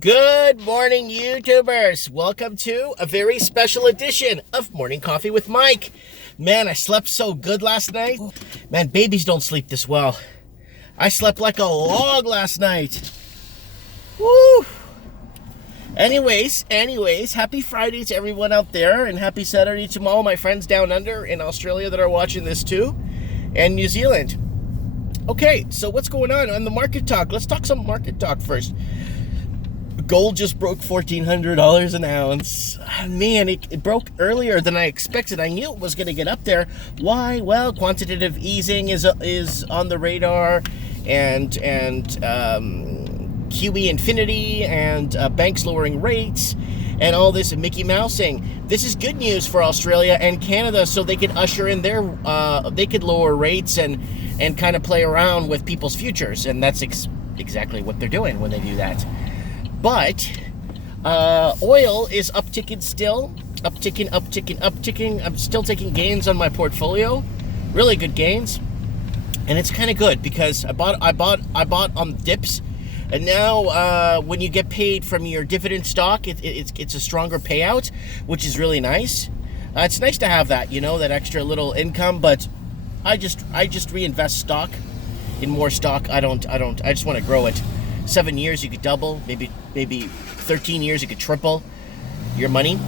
Good morning, YouTubers. Welcome to a very special edition of Morning Coffee with Mike. Man, I slept so good last night. Man, babies don't sleep this well. I slept like a log last night. Woo! Anyways, happy Friday to everyone out there, and happy Saturday to all my friends down under in Australia that are watching this too, and New Zealand. Okay, so what's going on the market talk? Let's talk some market talk first. Gold just broke $1,400 an ounce. Man, it broke earlier than I expected. I knew it was going to get up there. Why? Well, quantitative easing is on the radar, and QE infinity, and banks lowering rates, and all this Mickey Mousing. This is good news for Australia and Canada, so they could usher in their they could lower rates and kind of play around with people's futures, and that's exactly what they're doing when they do that. But oil is upticking still. Upticking. I'm still taking gains on my portfolio. Really good gains. And it's kind of good because I bought on dips. And now when you get paid from your dividend stock, it's a stronger payout, which is really nice. It's nice to have that, that extra little income, but I just reinvest stock in more stock. I just want to grow it. 7 years you could double, maybe 13 years you could triple your money,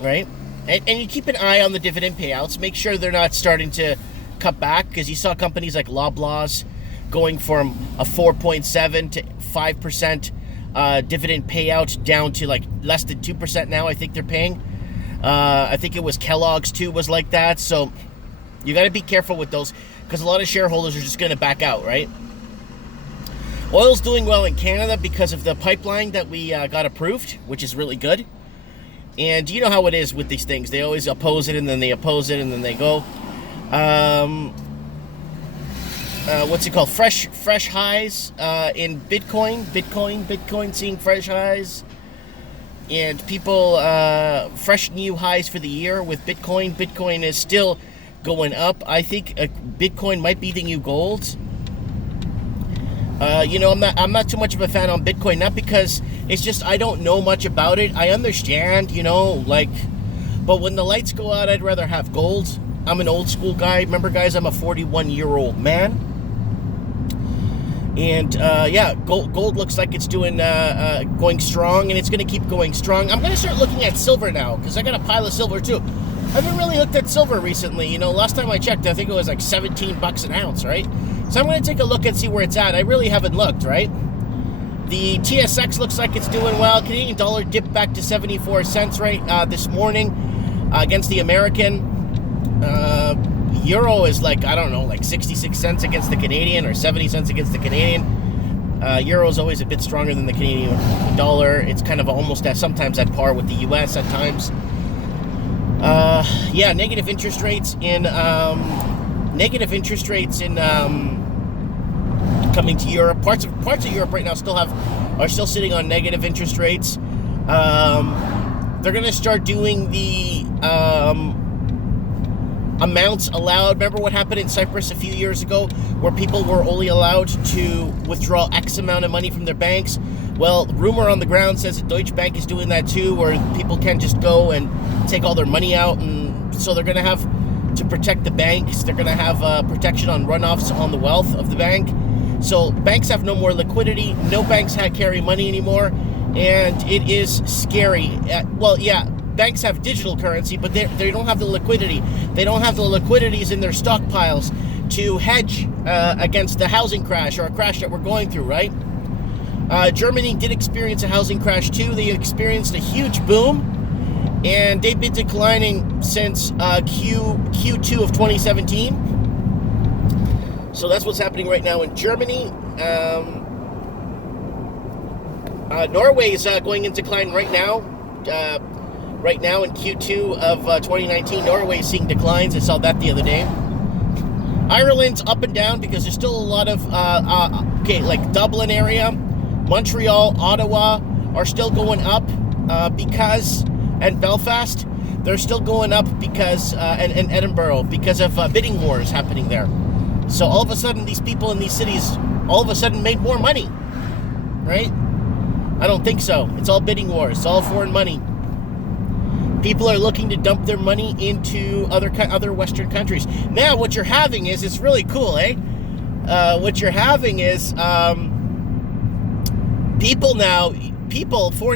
right? And you keep an eye on the dividend payouts. Make sure they're not starting to cut back, because you saw companies like Loblaws going from a 4.7 to 5% dividend payout down to like less than 2% now. I think they're paying. I think it was Kellogg's too was like that. So you got to be careful with those, because a lot of shareholders are just going to back out, right? Oil's doing well in Canada because of the pipeline that we got approved, which is really good. And you know how it is with these things. They always oppose it, and then they oppose it, and then they go. What's it called? Fresh highs in Bitcoin. Bitcoin seeing fresh highs. And people, fresh new highs for the year with Bitcoin. Bitcoin is still going up. I think Bitcoin might be the new gold. I'm not too much of a fan on Bitcoin, not because it's just I don't know much about it. I understand, but when the lights go out, I'd rather have gold. I'm an old school guy. Remember, guys, I'm a 41-year-old man. And, gold looks like it's doing, going strong, and it's going to keep going strong. I'm going to start looking at silver now, because I got a pile of silver, too. I haven't really looked at silver recently. Last time I checked, I think it was like $17 an ounce, right? So I'm going to take a look and see where it's at. I really haven't looked, right? The TSX looks like it's doing well. Canadian dollar dipped back to 74 cents this morning against the American. Euro is like 66 cents against the Canadian, or 70 cents against the Canadian. Euro is always a bit stronger than the Canadian dollar. It's kind of almost sometimes at par with the US at times. Negative interest rates in coming to Europe. Parts of Europe right now are still sitting on negative interest rates. They're going to start doing the amounts allowed. Remember what happened in Cyprus a few years ago, where people were only allowed to withdraw X amount of money from their banks? Well, rumor on the ground says that Deutsche Bank is doing that too, where people can just go and take all their money out, and so they're going to have to protect the banks. They're going to have protection on runoffs on the wealth of the bank. So banks have no more liquidity. No banks carry money anymore, and it is scary. Banks have digital currency, but they don't have the liquidity. They don't have the liquidities in their stockpiles to hedge against the housing crash, or a crash that we're going through, right? Germany did experience a housing crash too. They experienced a huge boom, and they've been declining since Q2 of 2017. So that's what's happening right now in Germany. Norway is going in decline right now. Right now in Q2 of 2019, Norway is seeing declines. I saw that the other day. Ireland's up and down because there's still a lot of, like Dublin area, Montreal, Ottawa are still going up and Belfast, they're still going up because, and Edinburgh, because of bidding wars happening there. So all of a sudden, these people in these cities all of a sudden made more money, right? I don't think so. It's all bidding wars. It's all foreign money. People are looking to dump their money into other Western countries. Now, what you're having is, it's really cool, eh? What you're having is foreign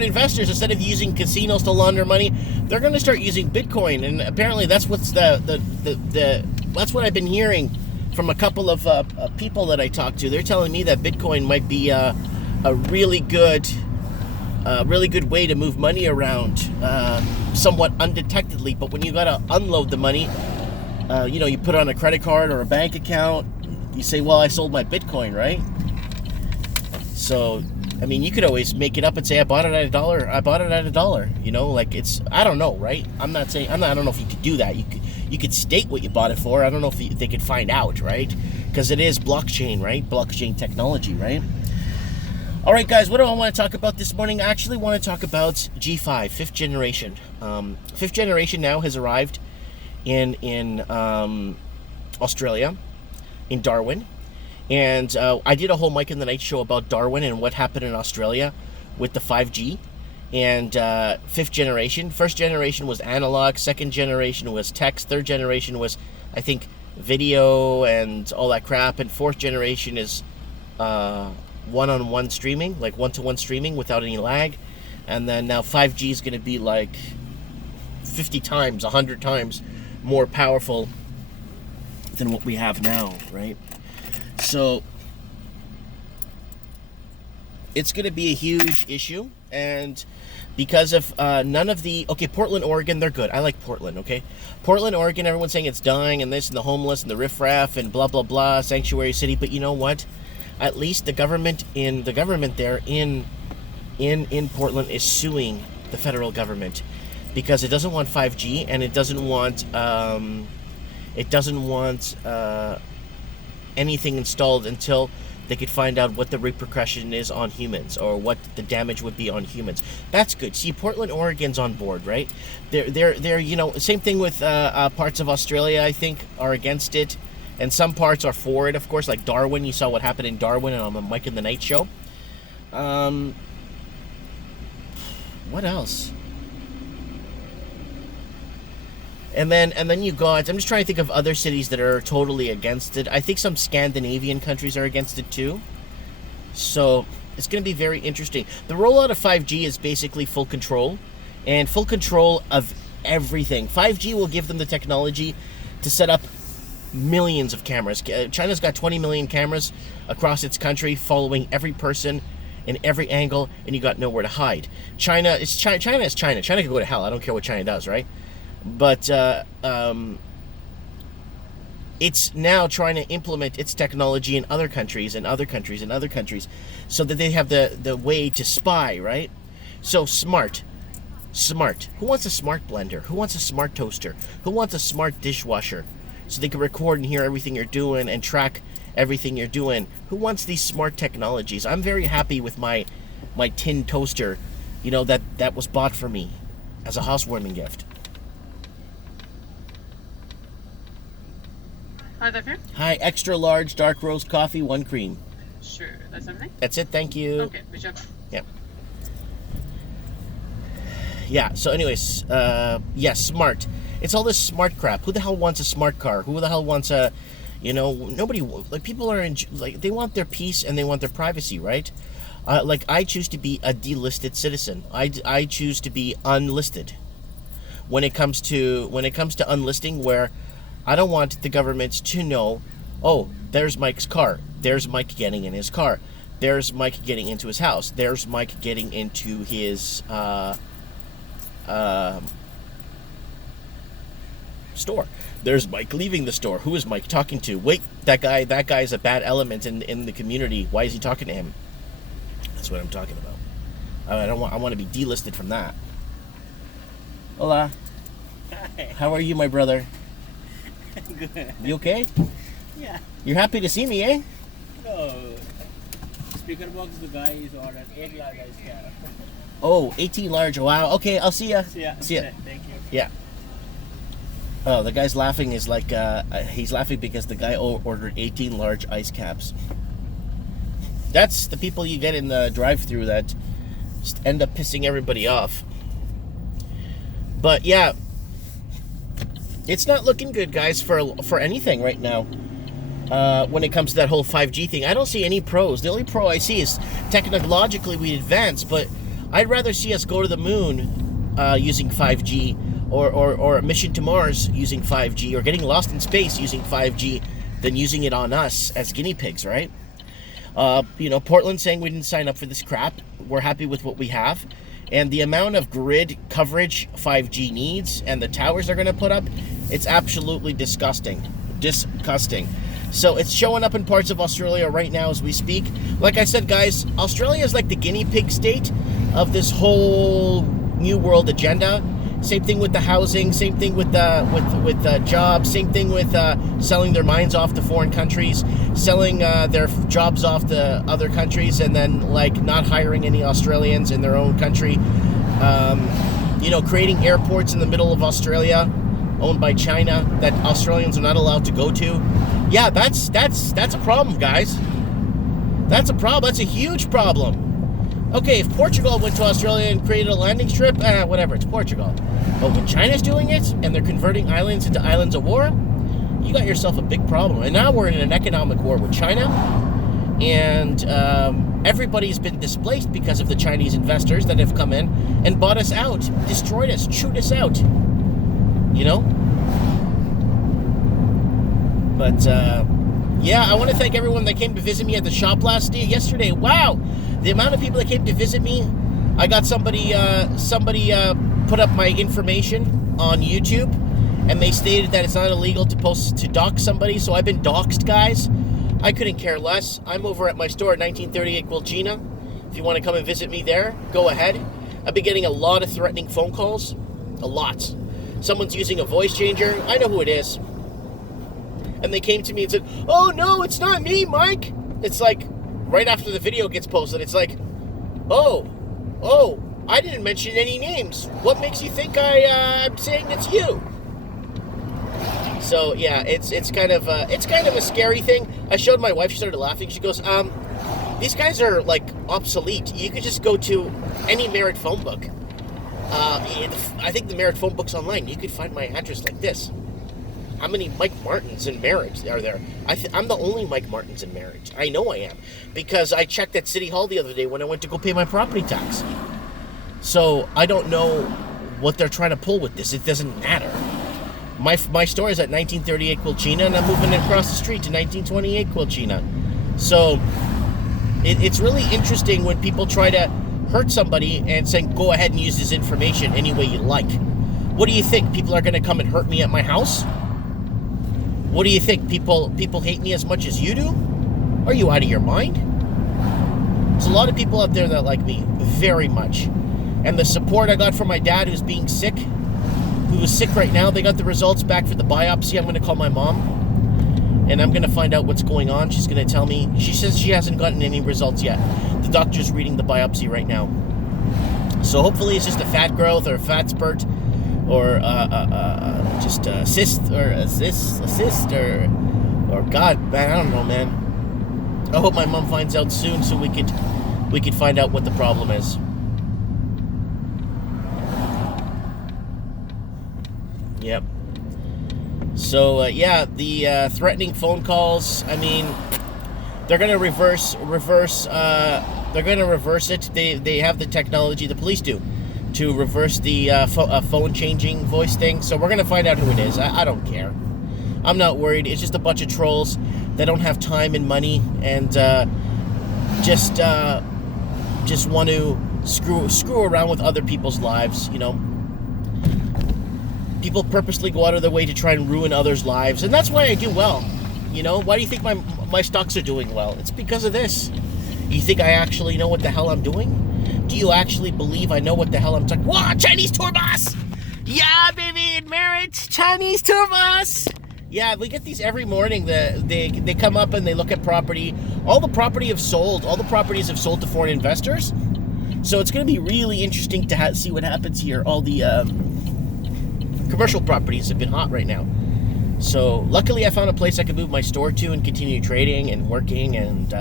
investors, instead of using casinos to launder money, they're going to start using Bitcoin. And apparently, that's what's that's what I've been hearing from a couple of people that I talked to. They're telling me that Bitcoin might be a really good way to move money around, somewhat undetectedly. But when you got to unload the money, you put it on a credit card or a bank account. You say, well, I sold my Bitcoin, right? So, I mean, you could always make it up and say, I bought it at $1. I bought it at $1. Like, it's, I don't know, right? I don't know if you could do that. You could state what you bought it for. I don't know if they could find out, right? Because it is blockchain, right? Blockchain technology, right? All right, guys, what do I want to talk about this morning? I actually want to talk about G5, fifth generation. Fifth generation now has arrived in Australia, in Darwin. And I did a whole Mike in the Night show about Darwin and what happened in Australia with the 5G. And fifth generation. First generation was analog. Second generation was text. Third generation was, I think, video and all that crap. And fourth generation is one-on-one streaming, like one-to-one streaming without any lag. And then now 5G is going to be like 50 times, 100 times more powerful than what we have now, right? So it's going to be a huge issue, and because of none of the... Okay, Portland, Oregon, they're good. I like Portland, okay? Portland, Oregon, everyone's saying it's dying, and this, and the homeless, and the riffraff, and blah, blah, blah, sanctuary city. But you know what? At least the government there in Portland is suing the federal government because it doesn't want 5G, and it doesn't want anything installed until they could find out what the repercussion is on humans, or what the damage would be on humans. That's good. See, Portland, Oregon's on board, right? They're same thing with parts of Australia, I think, are against it, and some parts are for it, of course, like Darwin. You saw what happened in Darwin on the Mike in the Night show. What else? And then you got, I'm just trying to think of other cities that are totally against it. I think some Scandinavian countries are against it too. So it's going to be very interesting. The rollout of 5G is basically full control, and full control of everything. 5G will give them the technology to set up millions of cameras. China's got 20 million cameras across its country following every person in every angle, and you got nowhere to hide. China is China. China can go to hell. I don't care what China does, right? But it's now trying to implement its technology in other countries, so that they have the way to spy, right? So smart. Who wants a smart blender? Who wants a smart toaster? Who wants a smart dishwasher? So they can record and hear everything you're doing and track everything you're doing. Who wants these smart technologies? I'm very happy with my tin toaster, that was bought for me as a housewarming gift. Hi there, Fair. Hi, extra large dark roast coffee, 1 cream. Sure, that's everything? That's it, thank you. Okay, good job. Yeah, so anyways, smart. It's all this smart crap. Who the hell wants a smart car? Who the hell wants a, nobody, like, people are, they want their peace and they want their privacy, right? I choose to be a delisted citizen. I choose to be unlisted. When it comes to unlisting, where I don't want the government to know, oh, there's Mike's car. There's Mike getting in his car. There's Mike getting into his house. There's Mike getting into his store. There's Mike leaving the store. Who is Mike talking to? Wait, that guy is a bad element in the community. Why is he talking to him? That's what I'm talking about. I want to be delisted from that. Hola. Hi. How are you, my brother? Good. You okay? Yeah. You're happy to see me, eh? No. Speaker box, the guy is ordered 8 large ice cap. Oh, 18 large. Wow. Okay, I'll see ya. Yeah. See ya. Thank you. Yeah. Oh, the guy's laughing is like, he's laughing because the guy ordered 18 large ice caps. That's the people you get in the drive-thru that just end up pissing everybody off. But yeah, it's not looking good, guys, for anything right now. When it comes to that whole 5G thing, I don't see any pros. The only pro I see is technologically we advance, but I'd rather see us go to the moon using 5G, or a mission to Mars using 5G, or getting lost in space using 5G, than using it on us as guinea pigs, right? Portland saying we didn't sign up for this crap. We're happy with what we have. And the amount of grid coverage 5G needs and the towers they're going to put up, it's absolutely disgusting. Disgusting. So it's showing up in parts of Australia right now as we speak. Like I said, guys, Australia is like the guinea pig state of this whole New World agenda. Same thing with the housing, same thing with the jobs, same thing with selling their mines off to foreign countries, selling their jobs off to other countries, and then like not hiring any Australians in their own country. Creating airports in the middle of Australia, owned by China, that Australians are not allowed to go to. Yeah, that's a problem, guys. That's a problem. That's a huge problem. Okay, if Portugal went to Australia and created a landing strip, whatever, it's Portugal. But when China's doing it, and they're converting islands into islands of war, you got yourself a big problem. And now we're in an economic war with China, and everybody's been displaced because of the Chinese investors that have come in and bought us out, destroyed us, chewed us out. But, yeah, I want to thank everyone that came to visit me at the shop yesterday. Wow, the amount of people that came to visit me. I got somebody put up my information on YouTube, and they stated that it's not illegal to dox somebody. So I've been doxed, guys. I couldn't care less. I'm over at my store at 1938 Quilchena. If you want to come and visit me there, go ahead. I've been getting a lot of threatening phone calls, a lot. Someone's using a voice changer. I know who it is. And they came to me and said, "Oh, no, it's not me, Mike." It's like, right after the video gets posted, it's like, oh, I didn't mention any names. What makes you think I'm saying it's you? So, yeah, it's kind of a scary thing. I showed my wife, she started laughing. She goes, these guys are, like, obsolete. You could just go to any Merit phone book. I think the Merit phone book's online. You could find my address like this. How many Mike Martins in Merit are there? I'm the only Mike Martins in Merit. I know I am. Because I checked at City Hall the other day when I went to go pay my property tax. So I don't know what they're trying to pull with this. It doesn't matter. My store is at 1938 Quilchena, and I'm moving across the street to 1928 Quilchena. So it's really interesting when people try to hurt somebody and saying, go ahead and use this information any way you like. What do you think? People are going to come and hurt me at my house? What do you think? People hate me as much as you do? Are you out of your mind? There's a lot of people out there that like me very much. And the support I got from my dad, who's being sick, who is sick right now, they got the results back for the biopsy. I'm going to call my mom, and I'm going to find out what's going on. She's going to tell me. She says she hasn't gotten any results yet. The doctor's reading the biopsy right now. So hopefully it's just a fat growth or a fat spurt, or just a cyst, or God, man, I don't know, man. I hope my mom finds out soon so we could find out what the problem is. Yep. So yeah, the threatening phone calls. I mean, they're gonna reverse. They're gonna reverse it. They have the technology. The police do, to reverse the phone changing voice thing. So we're gonna find out who it is. I don't care. I'm not worried. It's just a bunch of trolls that don't have time and money, and just want to screw around with other people's lives. You know, people purposely go out of their way to try and ruin others' lives, and that's why I do well. You know, why do you think my stocks are doing well? It's because of this. You think I actually know what the hell I'm doing? Do you actually believe I know what the hell I'm talking? Wow, Chinese tour bus! Yeah, baby, it merits Chinese tour bus! Yeah, we get these every morning. They come up and they look at property. All the properties have sold to foreign investors. So it's going to be really interesting to see what happens here. All the commercial properties have been hot right now. So luckily I found a place I could move my store to and continue trading and working and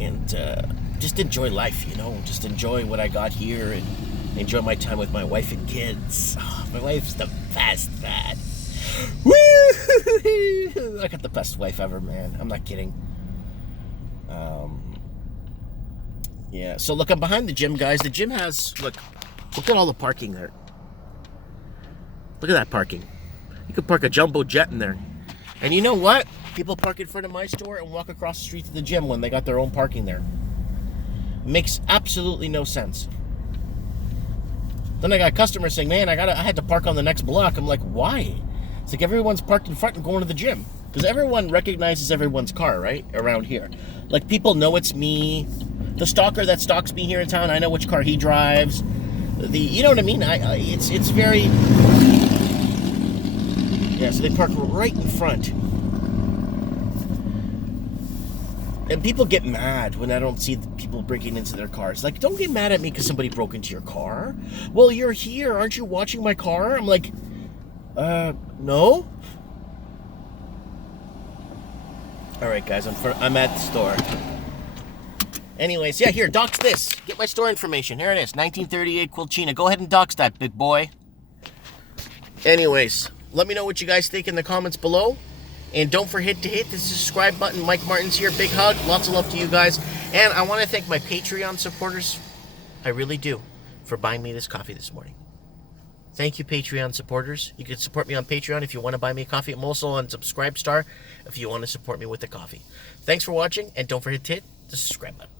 and just enjoy life, you know, just enjoy what I got here and enjoy my time with my wife and kids. Oh, my wife's the best, man. Woo! I got the best wife ever, man. I'm not kidding. Yeah, so look, I'm behind the gym, guys. The gym has, look at all the parking there. Look at that parking. You could park a jumbo jet in there. And you know what? People park in front of my store and walk across the street to the gym when they got their own parking there. It makes absolutely no sense. Then I got customers saying, man, I had to park on the next block. I'm like, why? It's like everyone's parked in front and going to the gym. Because everyone recognizes everyone's car, right? Around here. Like, people know it's me. The stalker that stalks me here in town, I know which car he drives. You know what I mean? It's very... Yeah, so they park right in front. And people get mad when I don't see people breaking into their cars. Like, don't get mad at me because somebody broke into your car. Well, you're here. Aren't you watching my car? I'm like, no. All right, guys, I'm at the store. Anyways, yeah, here, dox this. Get my store information. Here it is, 1938 Quilchina. Go ahead and dox that, big boy. Anyways, let me know what you guys think in the comments below. And don't forget to hit the subscribe button. Mike Martin's here. Big hug. Lots of love to you guys. And I want to thank my Patreon supporters. I really do. For buying me this coffee this morning. Thank you, Patreon supporters. You can support me on Patreon if you want to buy me a coffee. I'm also on Subscribe Star if you want to support me with the coffee. Thanks for watching. And don't forget to hit the subscribe button.